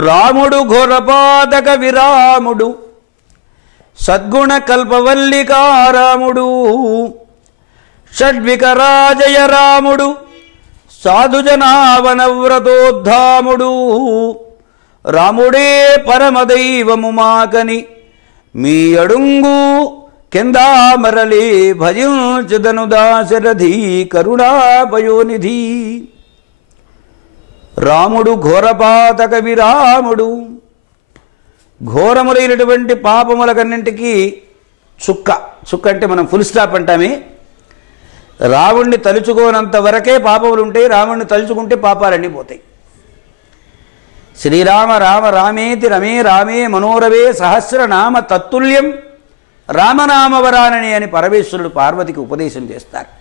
రాముడు ఘోరపాదక విరాముడు సద్గుణ కల్పవల్లికారాముడు షడ్వికరాజయ రాముడు సాధుజనావనవ్రతోద్ధాముడు రాముడే పరమదైవము మాకని మీ అడుంగు కిందామరలి భజించదను దాశరథి కరుణాపయోనిధి రాముడు ఘోరపాతక విరాముడు. ఘోరములైనటువంటి పాపములకన్నింటికి చుక్క. చుక్క అంటే మనం ఫుల్ స్టాప్ అంటామే. రాముణ్ణి తలుచుకోనంత వరకే పాపములు ఉంటాయి రాముణ్ణి తలుచుకుంటే పాపాలన్నీ పోతాయి. శ్రీరామ రామ రామేతి రమే రామే మనోరవే సహస్రనామ తత్తుల్యం. రామనామవరానని అని పరమేశ్వరుడు పార్వతికి ఉపదేశం చేస్తారు.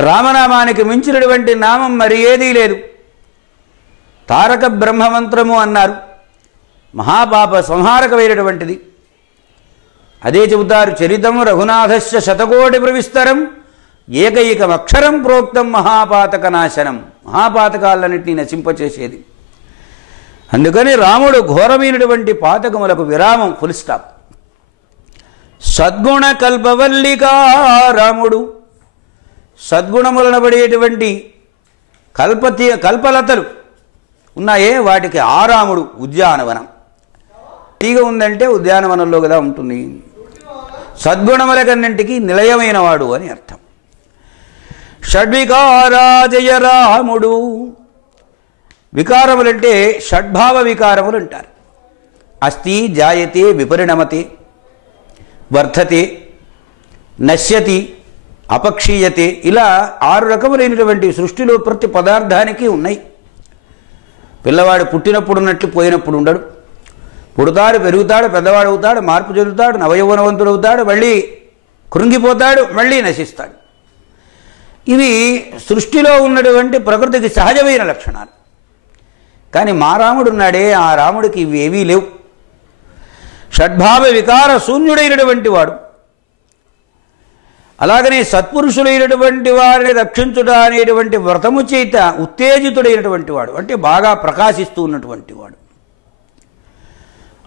రామనామానికి మించినటువంటి నామం మరి ఏదీ లేదు. తారక బ్రహ్మమంత్రము అన్నారు. మహాపాప సంహారకమైనటువంటిది. అదే చెబుతారు చరితం రఘునాథస్య శతకోటి ప్రవిస్తరం ఏకైకమక్షరం ప్రోక్తం మహాపాతక నాశనం మహాపాతకాలన్నింటినీ నశింపచేసేది. అందుకని రాముడు ఘోరమైనటువంటి పాతకములకు విరామం ఫుల్ స్టాప్ సద్గుణ కల్పవల్లికా రాముడు. సద్గుణములనబడేటువంటి కల్పతీయ కల్పలతలు ఉన్నాయే వాటికి ఆరాముడు ఉద్యానవనం. తీగ ఉందంటే ఉద్యానవనంలో కదా ఉంటుంది. సద్గుణములకన్నింటికి నిలయమైన వాడు అని అర్థం. షడ్వికారాజయ రాముడు. వికారములంటే షడ్భావ వికారములు అంటారు. అస్థి జాయతే విపరిణమతే. వర్ధతే నశ్యతి అపక్షీయతే ఇలా ఆరు రకములైనటువంటి సృష్టిలో ప్రతి పదార్థానికి ఉన్నాయి. పిల్లవాడు పుట్టినప్పుడు ఉన్నట్లు పోయినప్పుడు ఉండడు. పుడతాడు పెరుగుతాడు పెద్దవాడు అవుతాడు మార్పు చెందుతాడు నవయౌవనవంతుడు అవుతాడు మళ్ళీ కృంగిపోతాడు మళ్ళీ నశిస్తాడు. ఇవి సృష్టిలో ఉన్నటువంటి ప్రకృతికి సహజమైన లక్షణాలు. కానీ మా రాముడు ఉన్నాడే ఆ రాముడికి ఇవి ఏవీ లేవు. షడ్భావ వికార శూన్యుడైనటువంటి వాడు. అలాగనే సత్పురుషులైనటువంటి వారిని రక్షించుట అనేటువంటి వ్రతము చేత ఉత్తేజితుడైనటువంటి వాడు. అంటే బాగా ప్రకాశిస్తూ ఉన్నటువంటి వాడు.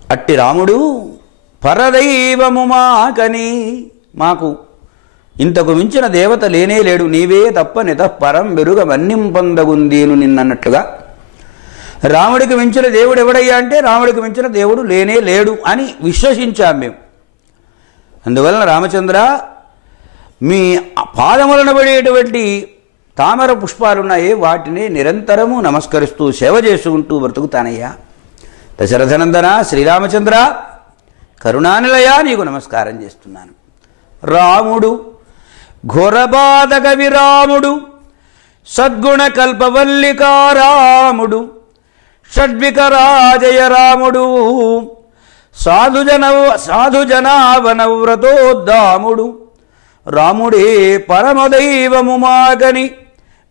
అట్టి రాముడు పరదైవము మాకని మాకు ఇంతకు మించిన దేవత లేనే లేడు. నీవే తప్ప నితఃపరం వెరుగ మన్యం నిన్నన్నట్లుగా రాముడికి మించిన దేవుడు ఎవడయ్యా అంటే రాముడికి మించిన దేవుడు లేనే లేడు అని విశ్వసించాం మేము. అందువలన రామచంద్ర మీ పాదములను పడేటువంటి తామర పుష్పాలున్నాయే వాటిని నిరంతరము నమస్కరిస్తూ సేవ చేసుకుంటూ బ్రతుకుతానయ్యా. దశరథనందన శ్రీరామచంద్ర కరుణానిలయ నీకు నమస్కారం చేస్తున్నాను. రాముడు ఘోరబాధక విరాముడు సద్గుణ కల్పవల్లికారాముడు షడ్వికరాజయ రాముడు సాధుజన సాధుజనావనవ్రతోద్దాముడు. రాముడే పరమదైవము మాగని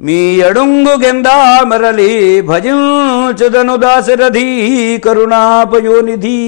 మీ అడుంగు గెందామరలి భజించుదను దాశరథీ కరుణాపయోనిధి.